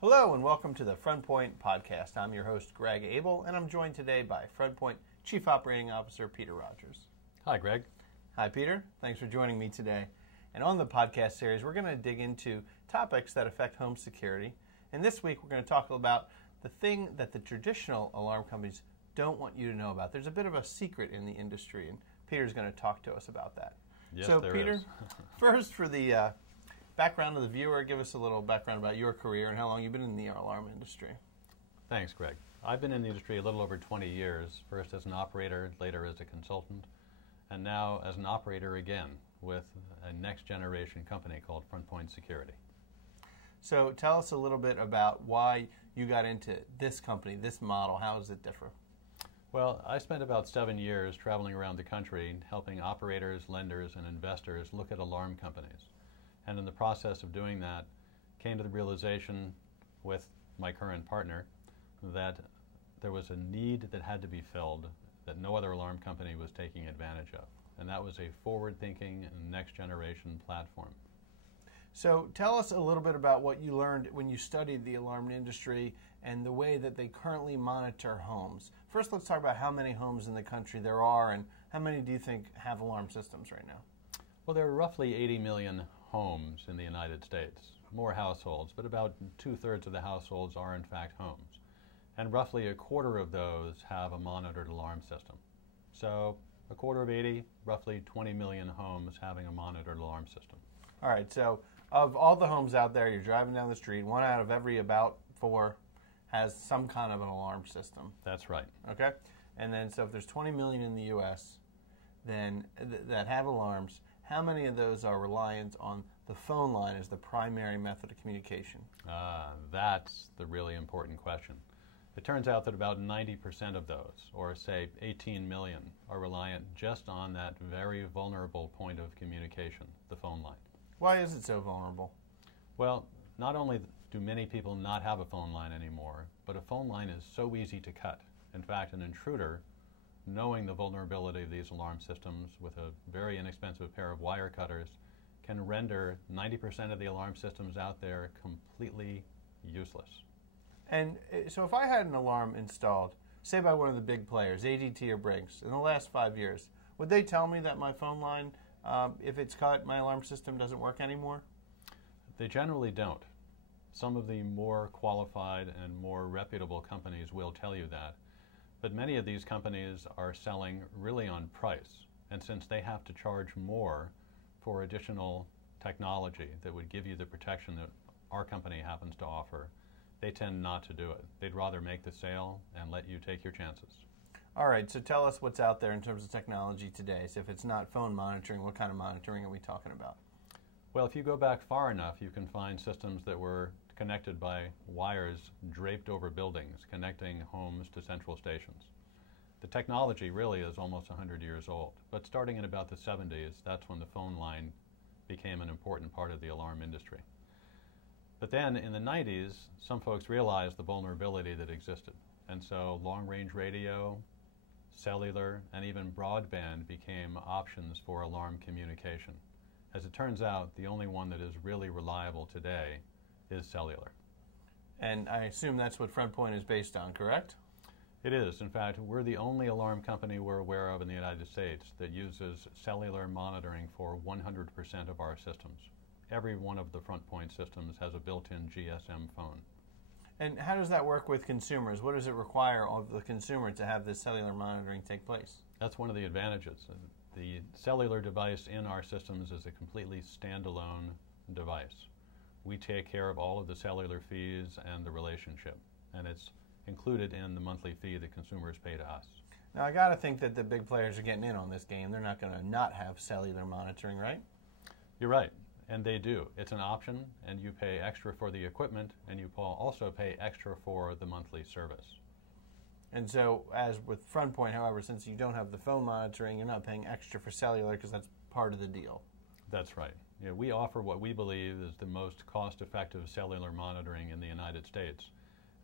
Hello and welcome to the FrontPoint podcast. I'm your host, Greg Abel, and I'm joined today by FrontPoint Chief Operating Officer, Peter Rogers. Hi, Greg. Hi, Peter. Thanks for joining me today. And on the podcast series, we're going to dig into topics that affect home security. And this week, we're going to talk about the thing that the traditional alarm companies don't want you to know about. There's a bit of a secret in the industry, and Peter's going to talk to us about that. Yes, so, there Peter, is. first for the background of the viewer, give us a little background about your career and how long you've been in the alarm industry. Thanks, Greg. I've been in the industry a little over 20 years, first as an operator, later as a consultant, and now as an operator again with a next-generation company called FrontPoint Security. So tell us a little bit about why you got into this company, this model. How does it differ? Well, I spent about 7 years traveling around the country helping operators, lenders, and investors look at alarm companies. And in the process of doing that, came to the realization with my current partner that there was a need that had to be filled that no other alarm company was taking advantage of. And that was a forward-thinking and next-generation platform. So tell us a little bit about what you learned when you studied the alarm industry and the way that they currently monitor homes. First, let's talk about how many homes in the country there are and how many do you think have alarm systems right now? Well, there are roughly 80 million homes in the United States, more households, but about 2/3 of the households are in fact homes. And roughly a quarter of those have a monitored alarm system. So a quarter of 80, roughly 20 million homes having a monitored alarm system. All right, so of all the homes out there, you're driving down the street, one out of every about 4 has some kind of an alarm system. That's right. Okay? And then so if there's 20 million in the U.S. then that have alarms, how many of those are reliant on the phone line as the primary method of communication? That's the really important question. It turns out that about 90% of those, or say 18 million, are reliant just on that very vulnerable point of communication, the phone line. Why is it so vulnerable? Well, not only do many people not have a phone line anymore, but a phone line is so easy to cut. In fact, an intruder, knowing the vulnerability of these alarm systems with a very inexpensive pair of wire cutters, can render 90% of the alarm systems out there completely useless. And so if I had an alarm installed, say by one of the big players, ADT or Brinks, in the last 5 years, would they tell me that my phone line, if it's cut, my alarm system doesn't work anymore? They generally don't. Some of the more qualified and more reputable companies will tell you that. But many of these companies are selling really on price. And since they have to charge more for additional technology that would give you the protection that our company happens to offer, they tend not to do it. They'd rather make the sale and let you take your chances. All right, so tell us what's out there in terms of technology today. So if it's not phone monitoring, what kind of monitoring are we talking about? Well, if you go back far enough, you can find systems that were connected by wires draped over buildings, connecting homes to central stations. The technology really is almost 100 years old, but starting in about the 70s, that's when the phone line became an important part of the alarm industry. But then in the 90s, some folks realized the vulnerability that existed, and so long-range radio, cellular, and even broadband became options for alarm communication. As it turns out, the only one that is really reliable today is cellular. And I assume that's what FrontPoint is based on, correct? It is. In fact, we're the only alarm company we're aware of in the United States that uses cellular monitoring for 100% of our systems. Every one of the FrontPoint systems has a built-in GSM phone. And how does that work with consumers? What does it require of the consumer to have this cellular monitoring take place? That's one of the advantages. The cellular device in our systems is a completely standalone device. We take care of all of the cellular fees and the relationship, and it's included in the monthly fee that consumers pay to us. Now, I got to think that the big players are getting in on this game. They're not going to not have cellular monitoring, right? You're right, and they do. It's an option, and you pay extra for the equipment, and you also pay extra for the monthly service. And so, as with FrontPoint, however, since you don't have the phone monitoring, you're not paying extra for cellular because that's part of the deal. That's right. We offer what we believe is the most cost-effective cellular monitoring in the United States.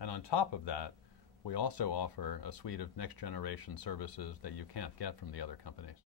And on top of that, we also offer a suite of next-generation services that you can't get from the other companies.